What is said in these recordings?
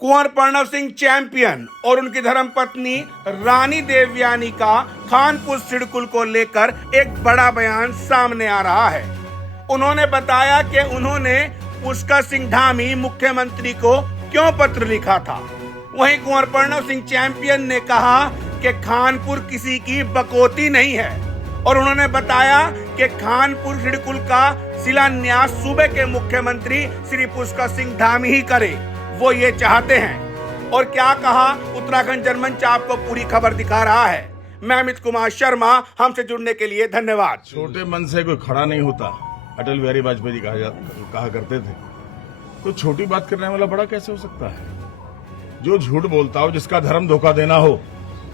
Kunwar Pranav Singh champion और उनकी धर्मपत्नी रानी देवयानी का खानपुर सिडकुल को लेकर एक बड़ा बयान सामने आ रहा है। उन्होंने बताया कि उन्होंने पुष्कर सिंह धामी मुख्यमंत्री को क्यों पत्र लिखा था। वहीं कुंवर प्रणव सिंह चैंपियन ने कहा कि खानपुर किसी की बकौती नहीं है और उन्होंने बताया कि खानपुर सिडकुल का शिलान्यास सूबे के मुख्यमंत्री श्री पुष्कर सिंह धामी ही करे, वो ये चाहते हैं। और क्या कहा, उत्तराखंड जनमंच आपको पूरी खबर दिखा रहा है। मैं अमित कुमार शर्मा, हमसे जुड़ने के लिए धन्यवाद। छोटे मन से कोई खड़ा नहीं होता, अटल बिहारी वाजपेयी जी कहा करते थे। तो छोटी बात करने वाला बड़ा कैसे हो सकता है? जो झूठ बोलता हो, जिसका धर्म धोखा देना हो,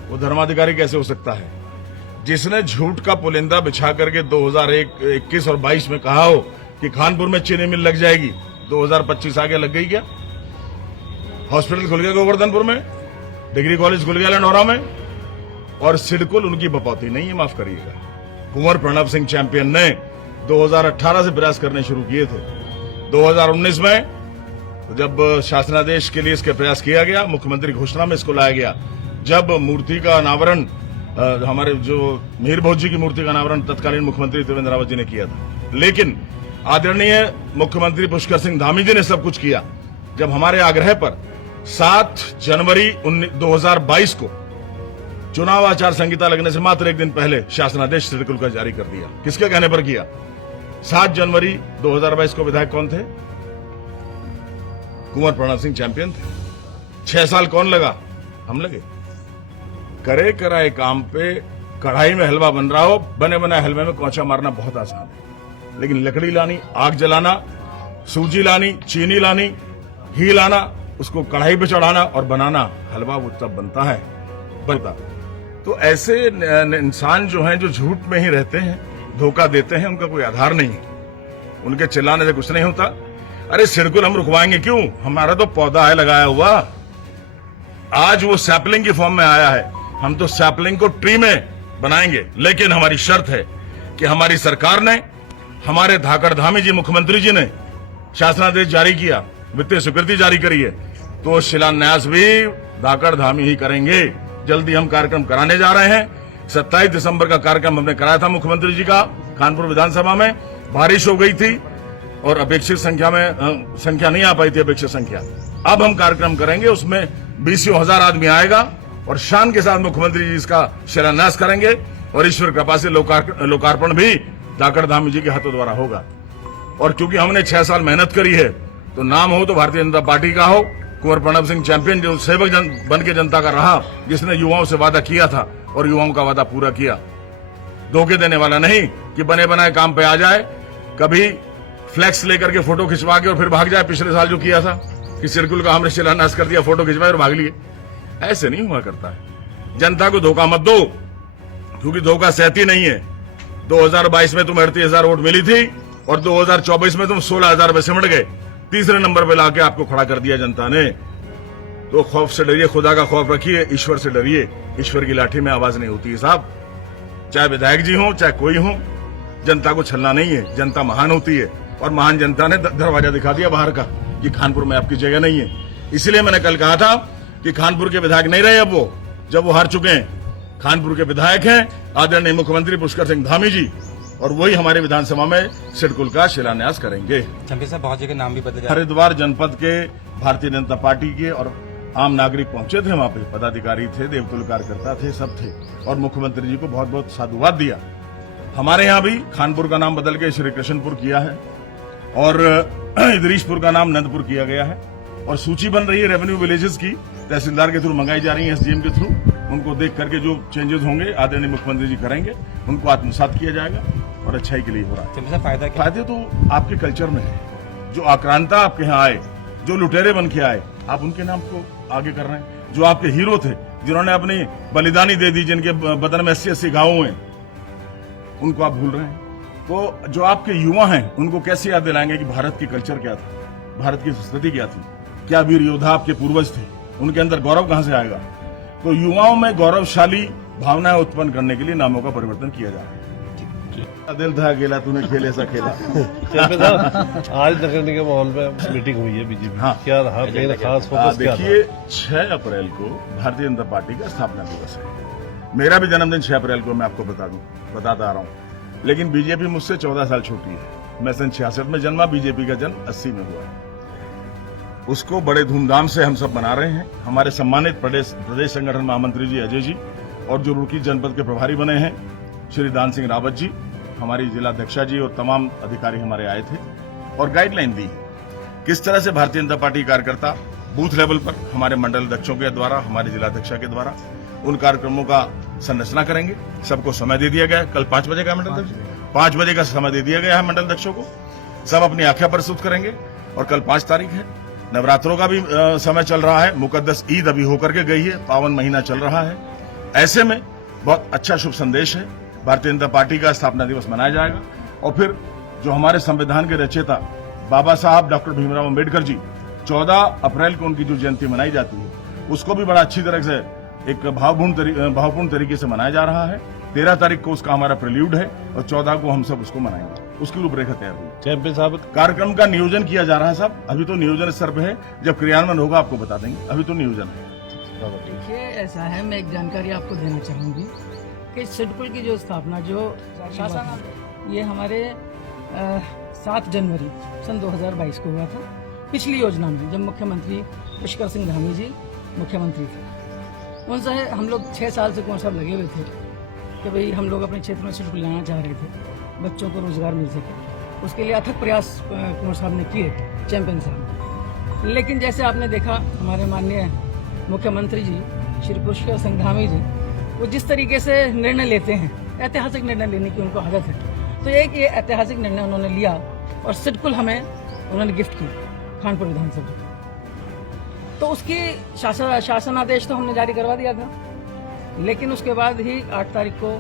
वो धर्माधिकारी कैसे हो सकता है? जिसने झूठ का पुलिंदा बिछा करके 2021 और 22 में कहा हो कि खानपुर में चीनी मिल लग जाएगी, 2025 आगे लग गई क्या? हॉस्पिटल खुल गया गोवर्धनपुर में, डिग्री कॉलेज खुल गया लंढौरा में, और सिडकुल उनकी बपौती नहीं है, माफ करिएगा। कुंवर प्रणव सिंह चैंपियन ने 2018 से प्रयास करने शुरू किए थे। 2019 में जब शासनादेश के लिए इसके प्रयास किया गया, मुख्यमंत्री घोषणा में इसको लाया गया, जब मूर्ति का अनावरण हमारे जो मिहिर भोज जी की मूर्ति का अनावरण तत्कालीन मुख्यमंत्री त्रिवेंद्र रावत जी ने किया था। लेकिन आदरणीय मुख्यमंत्री पुष्कर सिंह धामी जी ने सब कुछ किया जब हमारे आग्रह पर 7 जनवरी 2022 को चुनाव आचार संहिता लगने से मात्र एक दिन पहले शासनादेश सिडकुल का जारी कर दिया। किसके कहने पर किया? 7 जनवरी 2022 को विधायक कौन थे? कुंवर प्रणव सिंह चैंपियन थे। 6 साल कौन लगा? हम लगे। करे कराए काम पे कढ़ाई में हलवा बन रहा हो, बने बनाए हलवे में कोंचा मारना बहुत आसान है, लेकिन लकड़ी लानी, आग जलाना, सूजी लानी, चीनी लानी, घी लाना, उसको कढ़ाई पे चढ़ाना और बनाना हलवा, वो तब बनता है। तो ऐसे इंसान जो हैं, जो झूठ में ही रहते हैं, धोखा देते हैं, उनका कोई आधार नहीं है। उनके चिल्लाने से कुछ नहीं होता। अरे सिडकुल हम रुकवाएंगे क्यों? हमारा तो पौधा है लगाया हुआ, आज वो सैपलिंग की फॉर्म में आया है। हम तो सैपलिंग को ट्री में बनाएंगे, लेकिन हमारी शर्त है कि हमारी सरकार ने, हमारे धाकड़ धामी जी मुख्यमंत्री जी ने शासनादेश जारी किया, वित्तीय स्वीकृति जारी करी है, तो शिलान्यास भी धाकड़ धामी ही करेंगे। जल्दी हम कार्यक्रम कराने जा रहे हैं। 27 दिसंबर का कार्यक्रम हमने कराया था मुख्यमंत्री जी का कानपुर विधानसभा में। बारिश हो गई थी और अपेक्षित संख्या नहीं आ पाई थी, अपेक्षित संख्या। अब हम कार्यक्रम करेंगे, उसमें 20,000 आदमी आएगा और शान के साथ मुख्यमंत्री जी इसका शिलान्यास करेंगे और ईश्वर कृपा से लोकार्पण भी धाकड़ धामी जी के हाथों द्वारा होगा। और क्योंकि हमने 6 साल मेहनत करी है, तो नाम हो तो भारतीय जनता पार्टी का हो। कुंवर प्रणव सिंह चैंपियन जो सेवक बन के जनता का रहा, जिसने युवाओं से वादा किया था और युवाओं का वादा पूरा किया। धोखे देने वाला नहीं कि बने बनाए काम पे आ जाए, कभी फ्लैक्स लेकर के फोटो खिंचवा के और फिर भाग जाए। पिछले साल जो किया था कि सिडकुल का हमने शिलान्यास कर दिया, फोटो खिंचवाए और भाग लिए। ऐसे नहीं हुआ करता है। जनता को धोखा मत दो, क्योंकि धोखा सहती नहीं है। 2022 में तुम 38,000 वोट मिली थी और 2024 में तुम 16,000 पे सिमट गए। तीसरे नंबर पे लाके आपको खड़ा कर दिया जनता ने। तो खौफ से डरिए, खुदा का खौफ रखिए, ईश्वर से डरिए। ईश्वर की लाठी में आवाज नहीं होती है साहब। चाहे विधायक जी हो, चाहे कोई हो, जनता को छलना नहीं है। जनता महान होती है और महान जनता ने दरवाजा दिखा दिया बाहर का कि खानपुर में आपकी जगह नहीं है। इसलिए मैंने कल कहा था कि खानपुर के विधायक नहीं रहे अब वो, जब वो हार चुके हैं। खानपुर के विधायक हैं आदरणीय मुख्यमंत्री पुष्कर सिंह धामी जी, और वही हमारे विधानसभा में सिडकुल का शिलान्यास करेंगे। बहुत जगह नाम भी बदल। हरिद्वार जनपद के भारतीय जनता पार्टी के और आम नागरिक पहुंचे थे, वहां पे पदाधिकारी थे, देवतुल्य कार्यकर्ता थे, सब थे, और मुख्यमंत्री जी को बहुत बहुत साधुवाद दिया। हमारे यहाँ भी खानपुर का नाम बदल के श्री कृष्णपुर किया है और इदरीशपुर का नाम नंदपुर किया गया है, और सूची बन रही है रेवेन्यू विलेजेस की, तहसीलदार के थ्रू मंगाई जा रही है, एसडीएम के थ्रू। उनको देख करके जो चेंजेस होंगे आदरणीय मुख्यमंत्री जी करेंगे, उनको आत्मसात किया जाएगा और अच्छाई के लिए हो रहा है। फायदे तो आपके कल्चर में है। जो आक्रांता आपके यहाँ आए, जो लुटेरे बन के आए, आप उनके नाम को आगे कर रहे हैं। जो आपके हीरो थे, जिन्होंने अपनी बलिदानी दे दी, जिनके बदन में 80-80 घाव हुए, उनको आप भूल रहे हैं। तो जो आपके युवा हैं, उनको कैसे याद दिलाएंगे कि भारत की कल्चर क्या था, भारत की संस्कृति क्या थी, क्या वीर योद्धा आपके पूर्वज थे, उनके अंदर गौरव कहां से आएगा? तो युवाओं में गौरवशाली भावनाएं उत्पन्न करने के लिए नामों का परिवर्तन किया जा रहा है। दिल था अकेला, तूने खेल ऐसा खेला। चैंपियन साहब, आज नगर निगम हॉल में मीटिंग हुई है बीजेपी। हाँ। क्या रहा मेन खास फोकस क्या था? देखिए, 6 अप्रैल को भारतीय जनता पार्टी का स्थापना दिवस है। मेरा भी जन्मदिन 6 अप्रैल को, मैं आपको बताता आ रहा हूँ। लेकिन बीजेपी मुझसे 14 साल छोटी है। मैं सन 66 में जन्मा, बीजेपी का जन्म 80 में हुआ है। उसको बड़े धूमधाम से हम सब मना रहे हैं। हमारे सम्मानित प्रदेश संगठन महामंत्री जी अजय जी और जो रुड़की जनपद के प्रभारी बने हैं श्री दान सिंह रावत जी, हमारी जिलाध्यक्षा जी और तमाम अधिकारी हमारे आए थे और गाइडलाइन दी किस तरह से भारतीय जनता पार्टी कार्यकर्ता बूथ लेवल पर हमारे मंडल अध्यक्षों के द्वारा, हमारे जिलाध्यक्षा के द्वारा उन कार्यक्रमों का संरचना करेंगे। सबको समय दे दिया गया है। कल 5 बजे का मंडल अध्यक्ष 5 बजे का समय दे दिया गया है मंडल अध्यक्षों को। सब अपनी आंखें प्रस्तुत करेंगे और कल 5 तारीख है। नवरात्रों का भी समय चल रहा है। मुकद्दस ईद अभी होकर के गई है, पावन महीना चल रहा है। ऐसे में बहुत अच्छा शुभ संदेश है। भारतीय जनता पार्टी का स्थापना दिवस मनाया जाएगा और फिर जो हमारे संविधान के रचयिता बाबा साहब डॉक्टर भीमराव अम्बेडकर जी 14 अप्रैल को उनकी जो जयंती मनाई जाती है, उसको भी बड़ा अच्छी तरह से एक भावपूर्ण तरीके से मनाया जा रहा है। 13 तारीख को उसका हमारा प्रिल्यूड है और 14 को हम सब उसको मनाएंगे। उसकी रूपरेखा तैयार हुई। चैंपियन साहब, कार्यक्रम का नियोजन किया जा रहा है साहब। अभी तो नियोजन स्तर पे है, जब क्रियान्वयन होगा आपको बता देंगे। अभी तो नियोजन है। देखिए, ऐसा है, मैं एक जानकारी आपको देना चाहूँगी कि सिडकुल की जो स्थापना जो शासन ये हमारे 7 जनवरी सन 2022 को हुआ था। पिछली योजना में जब मुख्यमंत्री पुष्कर सिंह धामी जी मुख्यमंत्री थे, उनसे हम लोग 6 साल से कौन साहब लगे हुए थे कि भाई हम लोग अपने क्षेत्र में सिडकुल लाना चाह रहे थे, बच्चों को रोजगार मिल सके। उसके लिए अथक प्रयास कुंवर साहब ने किए, चैंपियन साहब। लेकिन जैसे आपने देखा, हमारे माननीय मुख्यमंत्री जी श्री पुष्कर सिंह धामी जी वो जिस तरीके से निर्णय लेते हैं, ऐतिहासिक निर्णय लेने की उनको आदत है, तो एक ये ऐतिहासिक निर्णय उन्होंने लिया और सिडकुल हमें उन्होंने गिफ्ट किया खानपुर विधानसभा। तो उसकी शासनादेश तो हमने जारी करवा दिया था, लेकिन उसके बाद ही 8 तारीख को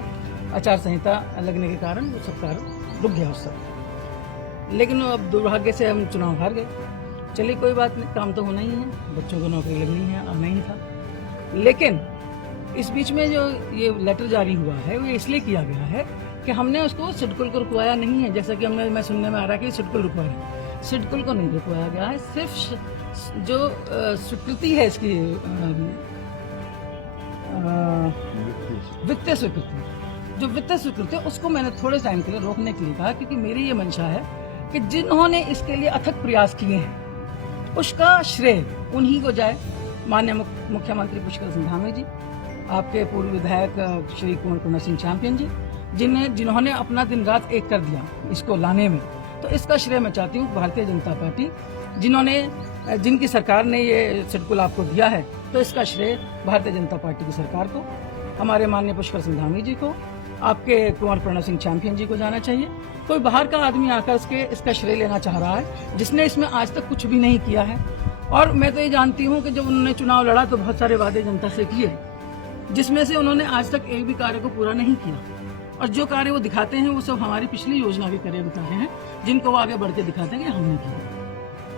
आचार संहिता लगने के कारण वो सब कार्य रुक गया उस समय। लेकिन अब दुर्भाग्य से हम चुनाव हार गए। चलिए कोई बात नहीं, काम तो होना ही है, बच्चों को नौकरी लगनी है, आना ही था। लेकिन इस बीच में जो ये लेटर जारी हुआ है वो इसलिए किया गया है कि हमने उसको सिडकुल को रुकवाया नहीं है, जैसा कि मैं सुनने में आ रहा है कि सिडकुल रुकवाया। सिडकुल को नहीं रुकवाया गया है। सिर्फ जो स्वीकृति है इसकी वित्तीय स्वीकृति, जो वित्तीय स्वीकृति है उसको मैंने थोड़े टाइम के लिए रोकने के लिए कहा, क्योंकि मेरी ये मंशा है कि जिन्होंने इसके लिए अथक प्रयास किए हैं उसका श्रेय उन्हीं को जाए। माननीय मुख्यमंत्री पुष्कर सिंह धामी जी, आपके पूर्व विधायक श्री कुंवर प्रणाम सिंह चैंपियन जी, जिन्होंने अपना दिन रात एक कर दिया इसको लाने में, तो इसका श्रेय मैं चाहती हूँ भारतीय जनता पार्टी, जिनकी सरकार ने ये सिडकुल आपको दिया है, तो इसका श्रेय भारतीय जनता पार्टी की सरकार को, हमारे माननीय पुष्कर सिंह धामी जी को, आपके कुंवर प्रणव सिंह चैंपियन जी को जाना चाहिए। कोई बाहर का आदमी आकर इसका श्रेय लेना चाह रहा है, जिसने इसमें आज तक कुछ भी नहीं किया है। और मैं तो ये जानती हूँ कि जब उन्होंने चुनाव लड़ा तो बहुत सारे वादे जनता से किए, जिसमें से उन्होंने आज तक एक भी कार्य को पूरा नहीं किया। और जो कार्य वो दिखाते हैं वो सब हमारी पिछली योजना के कार्य दिखाते हैं, जिनको वो आगे बढ़ के दिखाते हैं कि हमने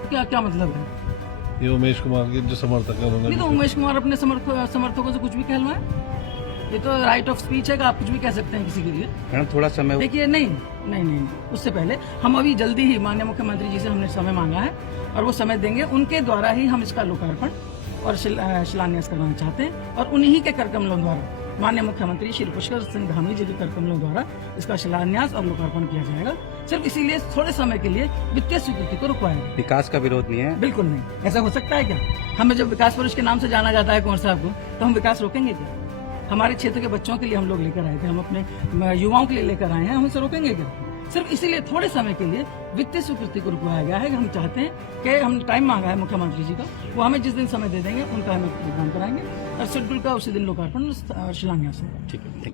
किया। क्या मतलब है? ये उमेश कुमार के जो समर्थक है उन्होंने, नहीं तो उमेश कुमार अपने समर्थकों से कुछ भी कहलवाए, ये तो राइट ऑफ स्पीच है कि आप कुछ भी कह सकते हैं किसी के लिए। मैडम थोड़ा समय देखिए, नहीं, उससे पहले हम अभी जल्दी ही माननीय मुख्यमंत्री जी से हमने समय मांगा है और वो समय देंगे। उनके द्वारा ही हम इसका लोकार्पण और शिलान्यास करवाना चाहते हैं और उन्हीं के कर कमलों द्वारा, माननीय मुख्यमंत्री श्री पुष्कर सिंह धामी जी के कर कमलों द्वारा इसका शिलान्यास और लोकार्पण किया जाएगा। सिर्फ इसीलिए थोड़े समय के लिए वित्तीय स्वीकृति को रुकवाया। विकास का विरोध नहीं है, बिल्कुल नहीं। ऐसा हो सकता है क्या? हमें जब विकास पुरुष के नाम से जाना जाता है कुंवर साहब को, तो हम विकास रोकेंगे क्या? हमारे क्षेत्र के बच्चों के लिए हम लोग लेकर आए थे, हम अपने युवाओं के लिए लेकर आए हैं, हम इसे रोकेंगे क्या? सिर्फ इसीलिए थोड़े समय के लिए वित्तीय स्वीकृति को रुकवाया गया है कि हम चाहते हैं कि हम टाइम मांगा है मुख्यमंत्री जी का, वो हमें जिस दिन समय दे देंगे उनका हमें प्रोग्राम कराएंगे और शेड्यूल का उसी दिन लोकार्पण और शिलान्यास होगा। ठीक है।